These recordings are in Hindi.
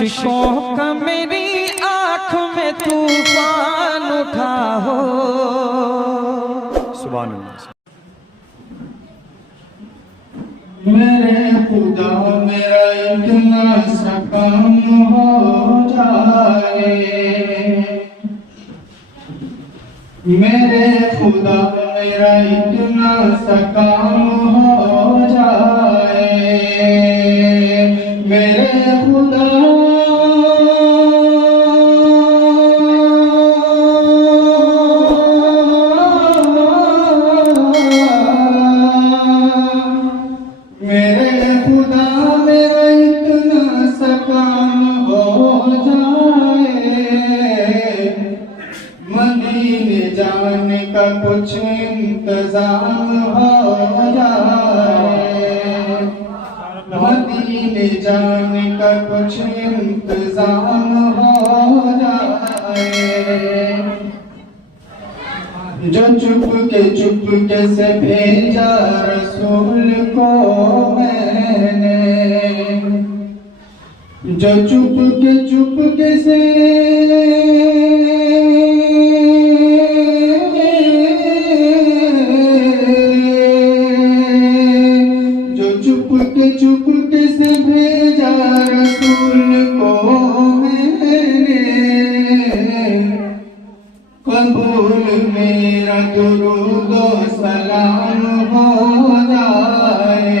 अश्कों का मेरी आँख में तूफान उठा हो। सुभान अल्लाह। मेरे खुदा मेरा इतना सा काम हो जाए, मेरे खुदा मेरा इतना सा काम हो जाए, मेरे खुदा मदीने जाने का कुछ इंतजाम हो जाए, मदीने जाने का कुछ इंतजाम हो जाए। जो चुपके से भेजा रसूल को मैंने, जो चुपके से चुपके से भेजा रसूल को मैंने, कबूल मेरा दुरूद व सलाम हो जाए,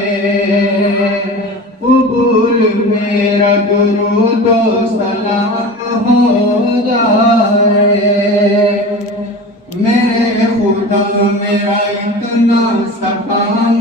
कबूल मेरा दुरूद व सलाम हो जाए। मेरे खुदा मेरा इतना सा काम